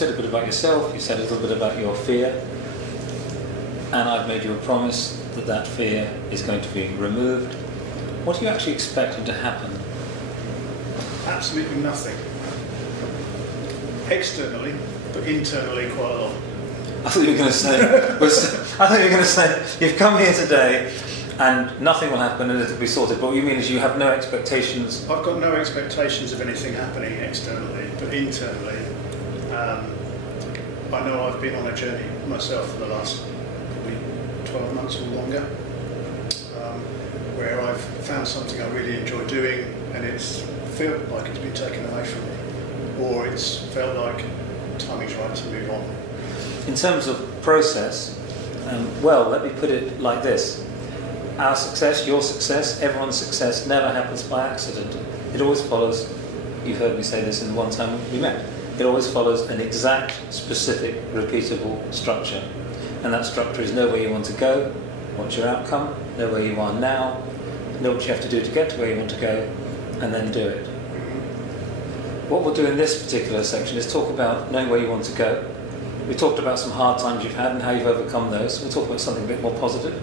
said a bit about yourself, you've said a little bit about your fear, and I've made you a promise that that fear is going to be removed. What are you actually expecting to happen? Absolutely nothing. Externally, but internally quite a lot. I thought you were going to say, you've come here today and nothing will happen and it'll be sorted. But what you mean is you have no expectations? I've got no expectations of anything happening externally, but internally, I know I've been on a journey myself for the last probably 12 months or longer, where I've found something I really enjoy doing and it's felt like it's been taken away from me, or it's felt like timing's right to move on. In terms of process, well, let me put it like this. Our success, your success, everyone's success never happens by accident. It always follows, you've heard me say this in the one time we met, it always follows an exact, specific, repeatable structure. And that structure is know where you want to go, what's your outcome, know where you are now, know what you have to do to get to where you want to go, and then do it. What we'll do in this particular section is talk about knowing where you want to go. We talked about some hard times you've had and how you've overcome those. We'll talk about something a bit more positive.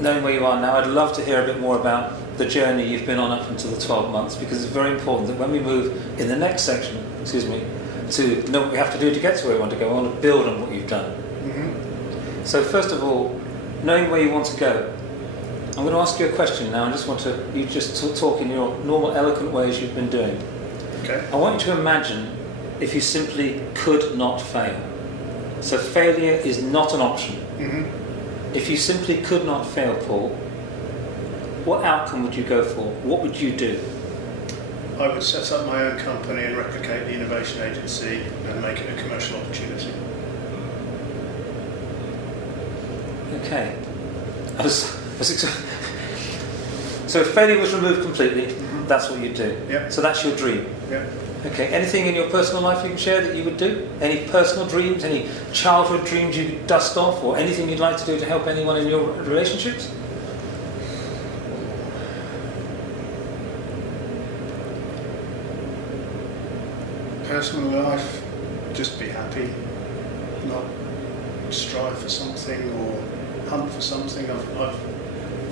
Knowing where you are now, I'd love to hear a bit more about the journey you've been on up until the 12 months, because it's very important that when we move in the next section, to know what we have to do to get to where we want to go, we want to build on what you've done. So first of all, knowing where you want to go, I'm going to ask you a question now. I just want you just talk in your normal, eloquent ways you've been doing. Okay. I want you to imagine if you simply could not fail. So failure is not an option. If you simply could not fail, Paul, what outcome would you go for? What would you do? I would set up my own company and replicate the innovation agency and make it a commercial opportunity. Okay. So if failure was removed completely, that's what you'd do? Yeah. So that's your dream? Yeah. Okay. Anything in your personal life you can share that you would do? Any personal dreams, any childhood dreams you could dust off, or anything you'd like to do to help anyone in your relationships? Personal life, just be happy, not strive for something or hunt for something.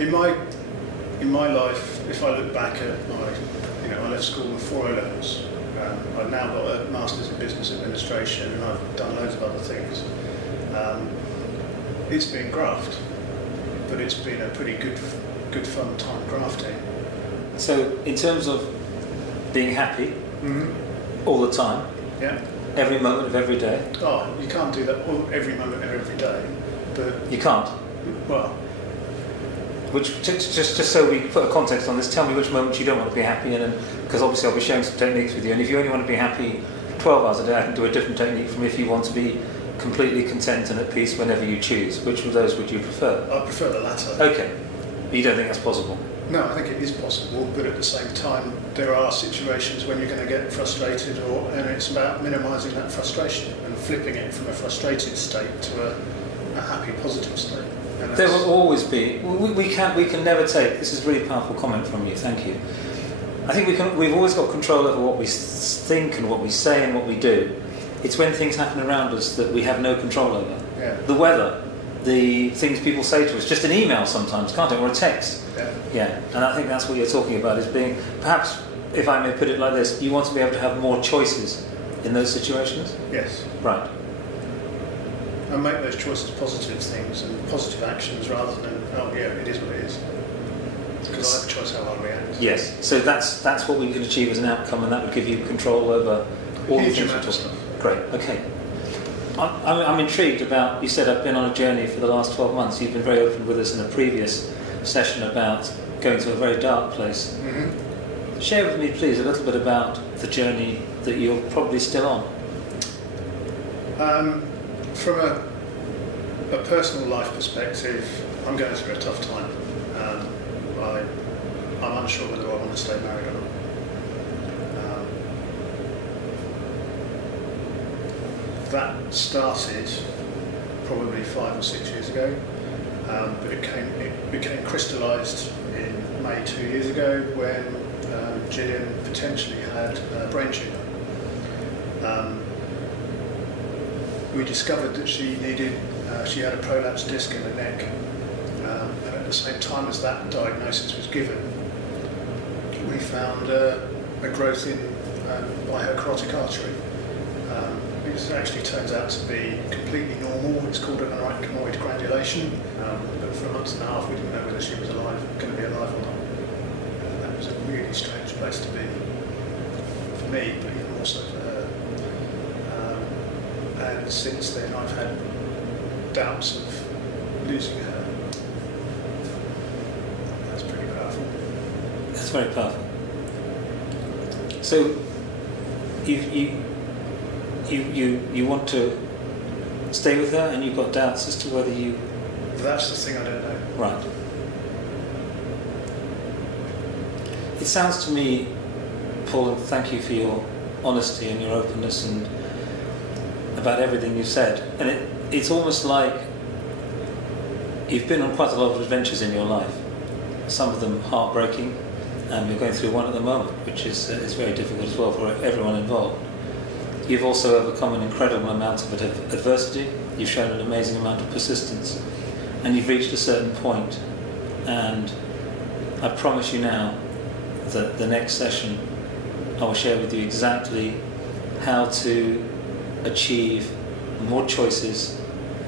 In my life, if I look back at I left school with 4 O-levels. I've now got a Master's in Business Administration and I've done loads of other things. It's been graft, but it's been a pretty good fun time grafting. So in terms of being happy all the time, yeah, every moment of every day. Oh, you can't do that every moment of every day, but you can't. Well, which just so we put a context on this, tell me which moments you don't want to be happy in, and because obviously I'll be sharing some techniques with you. And if you only want to be happy 12 hours a day, I can do a different technique from if you want to be completely content and at peace whenever you choose. Which of those would you prefer? I prefer the latter. Okay, but you don't think that's possible? No, I think it is possible, but at the same time, there are situations when you're going to get frustrated, and it's about minimising that frustration and flipping it from a frustrated state to a happy, positive state. There will always be. We can never take. This is a really powerful comment from you. Thank you. I think we've always got control over what we think and what we say and what we do. It's when things happen around us that we have no control over. Yeah. The weather, the things people say to us, just an email sometimes, can't it, or a text. Yeah, and I think that's what you're talking about, is being, perhaps, if I may put it like this, you want to be able to have more choices in those situations? Yes. Right. And make those choices positive things and positive actions rather than, oh yeah, it is what it is. Because I have a choice how I react. Yes, so that's what we can achieve as an outcome, and that would give you control over all the things we're talking about. Great, okay. I'm intrigued about, you said I've been on a journey for the last 12 months. You've been very open with us in a previous session about going to a very dark place. Share with me, please, a little bit about the journey that you're probably still on. From a personal life perspective, I'm going through a tough time. I'm unsure whether I want to stay married or not. That started probably 5 or 6 years ago, but it became crystallised in May 2 years ago when Gillian potentially had a brain tumour. we discovered that she had a prolapsed disc in the neck, and at the same time as that diagnosis was given, we found a growth by her carotid artery. It actually turns out to be completely normal. It's called an arachnoid granulation, but for a month and a half we didn't know whether she was going to be alive or not. That was a really strange place to be for me, but even more so for her. And since then I've had doubts of losing her. That's pretty powerful. That's very powerful. So you want to stay with her, and you've got doubts as to whether you... That's the thing I don't know. Right. It sounds to me, Paul, and thank you for your honesty and your openness and about everything you've said. And it's almost like you've been on quite a lot of adventures in your life. Some of them heartbreaking, and you're going through one at the moment, which is very difficult as well for everyone involved. You've also overcome an incredible amount of adversity. You've shown an amazing amount of persistence, and you've reached a certain point. And I promise you now that the next session I will share with you exactly how to achieve more choices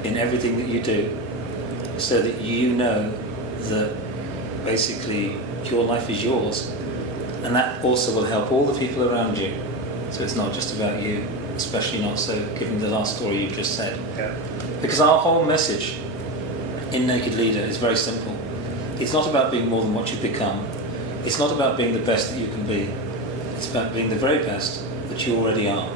in everything that you do, so that you know that basically your life is yours, and that also will help all the people around you. So it's not just about you, especially not so given the last story you just said. Yeah. Because our whole message in Naked Leader is very simple. It's not about being more than what you've become. It's not about being the best that you can be. It's about being the very best that you already are.